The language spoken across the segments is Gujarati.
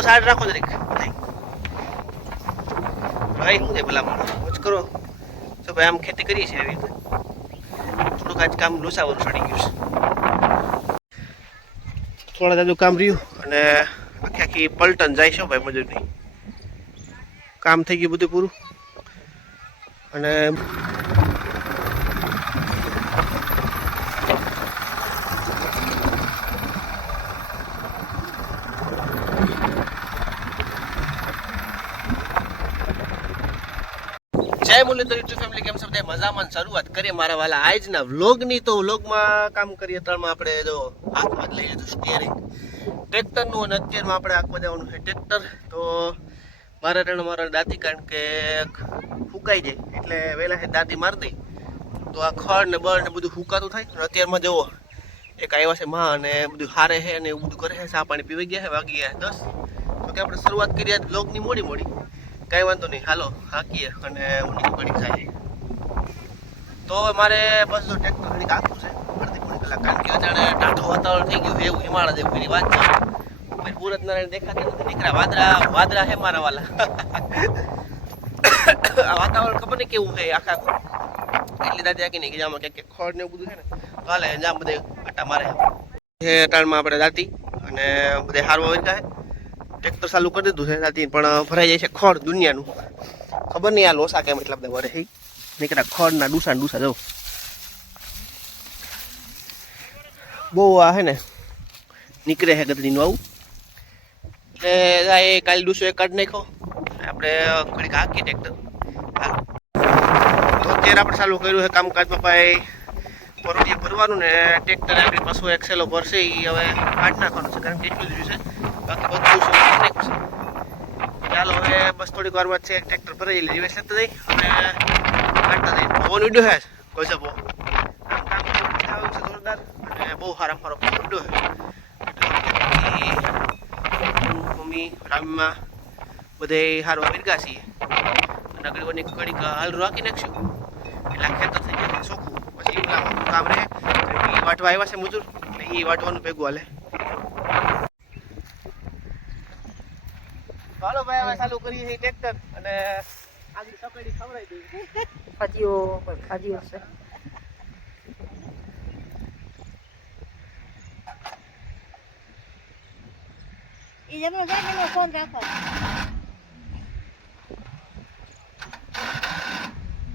વાળો સાઈડ રાખો જરીક ભાઈ શું છે ભલા મોજ કરો તો ભાઈ આમ ખેતી કરીએ છીએ એવી રીતે થોડુંક આજ કામ લોસાવાનું ચડી ગયું છે થોડા જાજુ કામ રહ્યું અને આખી પલટન જાય છે ભાઈ મજૂરની કામ થઈ ગયું બધું પૂરું અને જય મુરલીધર યુટ્યુબ ફેમિલી કેમ છો બધા મજામાં શરૂઆત કરીએ મારા વાલા આજના વ્લોગની તો વ્લોગમાં કામ કરીએ ત્રણમાં આપણે જો હાથમાં લઈએ તો સ્ટીયરિંગ ટ્રેક્ટરનું અને અત્યારમાં આપણે આંખમાં જવાનું છે ટ્રેક્ટર તો મારા દાંતી કારણ કે ફૂંકાઈ જાય એટલે વહેલા છે દાંતી મારી દઈ તો આ ખડ ને બળ ને બધું ફૂંકાતું થાય અને અત્યારમાં જુઓ એક આવ્યા છે માં અને બધું હારે છે અને એવું બધું કરે છે ચા પાણી પીવાઈ ગયા છે વાગી ગયા 10 તો કે આપણે શરૂઆત કરીએ વ્લોગની મોડી કાંઈ વાંધો નહીં હાલો હાકીએ અને ઊંડી ઘડી થાય તો મારે બસ જો ટ્રેક્ટર ઘડીક આખું છે અડધી પોણી કલાક કારણ કે અચાણે ટાઢું વાતાવરણ થઈ ગયું એવું હિમાળા જેવું એની વાત છે ઉપર પૂરત નારાયણ દેખાતા નથી દીકરા વાદરા છે મારા વાલા આ વાતાવરણ ખબર નહીં કેવું છે આખા એટલી દાદી આખી નહીં કે જામાં ક્યાંક ખડ ને એવું બધું છે ને તો હાલે જામ બધે આટા મારે છે ટાણમાં આપણે દાતી અને બધે હારવા વરકા છે ટ્રેક્ટર ચાલુ કરી દીધું છે દાતી પણ ભરાઈ જાય છે ખડ દુનિયાનું ખબર નહીં આ લોસા કેમ એટલા બધા વરે છે નીકળ્યા ખડના ડૂસા જો બહુ આ છે ને નીકળે છે ગદડીનું આવું એટલે એ કાલે ડૂસો એક કાઢ નાખો આપણે ઘડીક હાકીએ ટ્રેક્ટર હાલ તો અત્યારે આપણે ચાલુ કર્યું છે કામકાજમાં ભાઈ પરોટિયા ભરવાનું ને ટ્રેક્ટર આપણી પાછું એક્સેલો ભરશે એ હવે કાઢ નાખવાનું છે કારણ કે એટલું જ રહ્યું છે બાકી બધું શું નાખ્યું છે ચાલો હવે બસ થોડીક વારમાં છે ટ્રેક્ટર ભરાઈ લે રિવેસ લેતા જઈ અને કાઢતા જઈ પવન ઉડ્યો છે ગજબો આમ કામ છે જોરદાર અને બહુ સારો પવન ઉડ્યો છે મમ્મી રામમાં બધે સારું વિરગા છીએ અને આગળ ઘડીક હાલ રાખી નાખશું એટલે ખેતર થઈ જાય ચોખ્ખું પછી કામ રહે એ વાટવા આવ્યા છે મજૂર એટલે એ વાટવાનું ભેગું હાલે હાલો ભાઈ હવે ચાલુ કરીએ છીએ ટ્રેક્ટર અને આગળ સકડી ખવડાવી દઈએ ખાજીઓ છે ઈ જમણો જાય એનો ફોન રાખો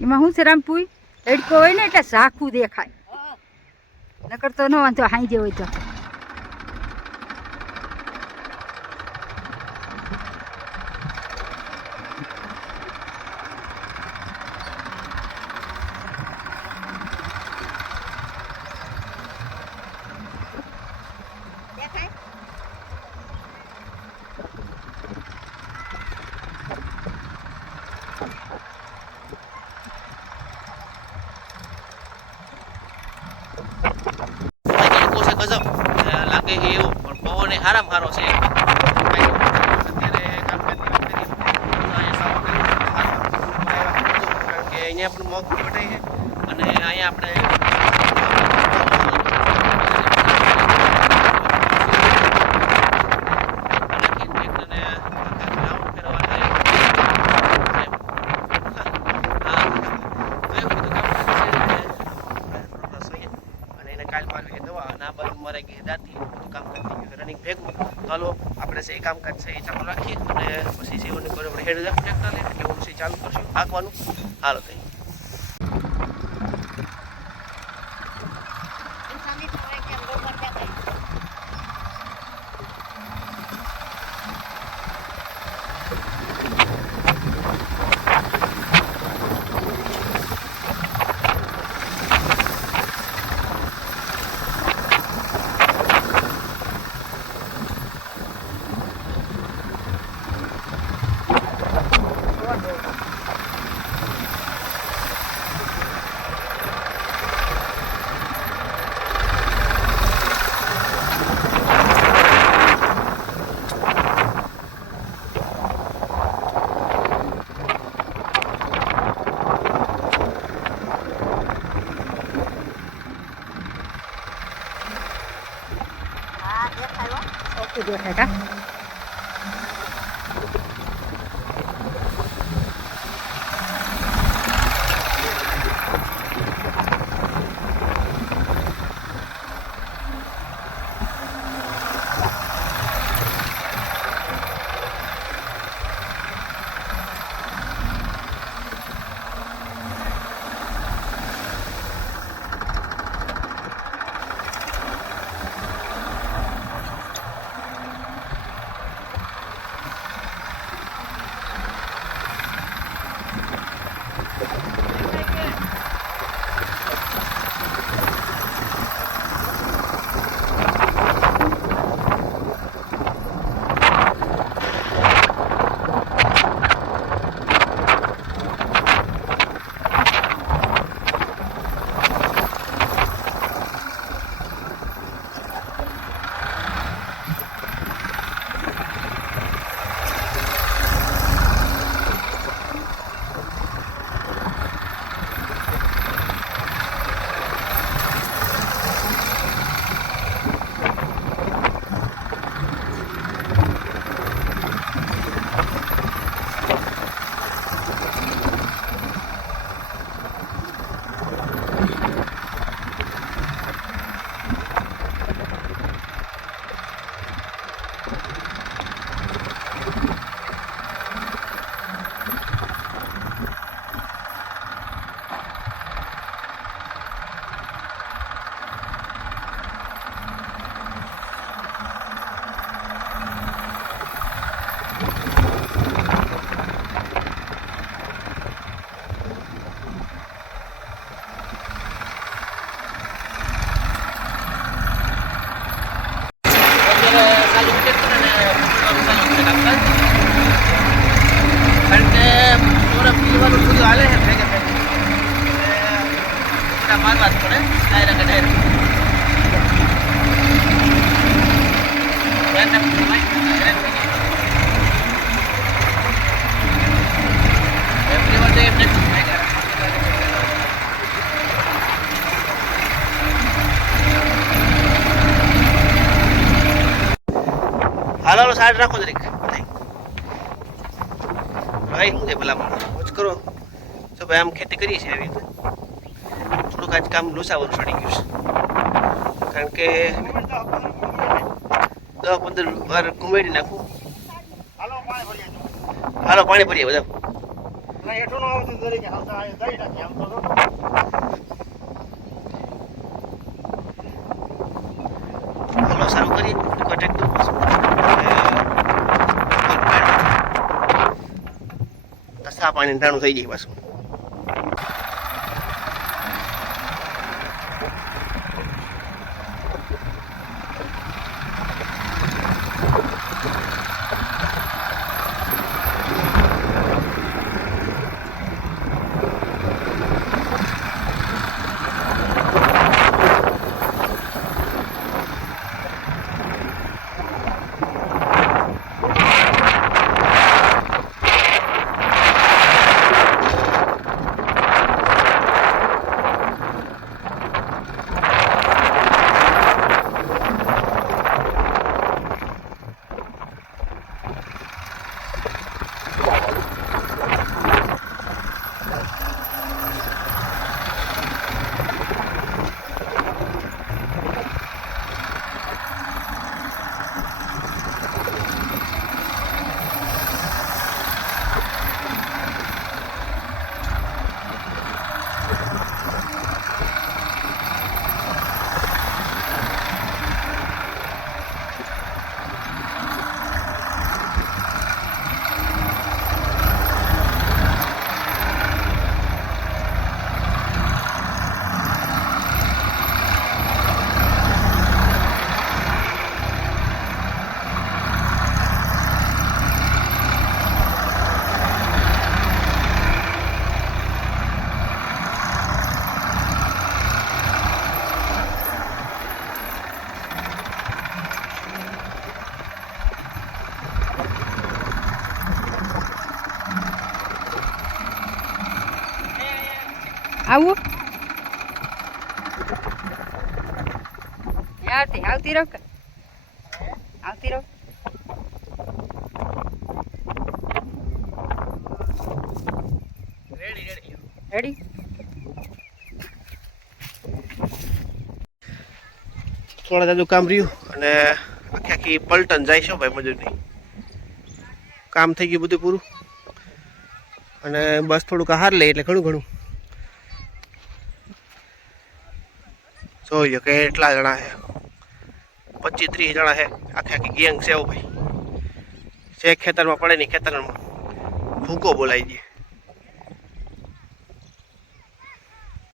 એમાં શું છે રામપુઈ એડકો હોય ને એટલે ઝાખું દેખાય નકર તો ન વાંધો હાઈ હોય તો લાગે છે એવું પણ પવન એ હારામ હારો છે અત્યારે કામકાજ કારણ કે અહીંયા પણ મોગ પટાય છે અને અહીંયા આપણે રનિંગ ભેગું ચાલો આપણે છે કામકાજ છે એ ચાલુ રાખીએ અને પછી સેવનની બરાબર હેડ ટ્રેક્ટર લઈને કેવું છે ચાલુ કરશું હાંકવાનું હાલો થઈ દેખાય કા મારવા જ પડે ડાયરેક્ટ ડાયરેક્ટ હાલો સાઈડ રાખો જરીક ભાઈ હું દે ભલા મોજ કરો તો ભાઈ આમ ખેતી કરી છે આવી રીતે થોડુંક આજ કામ લોસાવું ચડી ગયું છે કારણ કે 10-15 વાર ઘુમાડી નાખું હાલો પાણી ભરીએ બધા હાલો સારું કરીએ ટ્રેક્ટર સા પાણી ટાણું થઈ જાય પાછું આવું આવતી રહો આવતી રહો રેડી થોડા જાજુ કામ રહ્યું અને આખી પલટન જાય છે ભાઈ મજૂરની કામ થઈ ગયું બધું પૂરું અને બસ થોડુંક હાર લે એટલે ઘણું જોઈ લો કેટલા જણા છે 25-30 જણા છે આખી ગેંગ છે ભાઈ જે ખેતરમાં પડે નહીં ખેતરમાં ભૂકો બોલાવી દે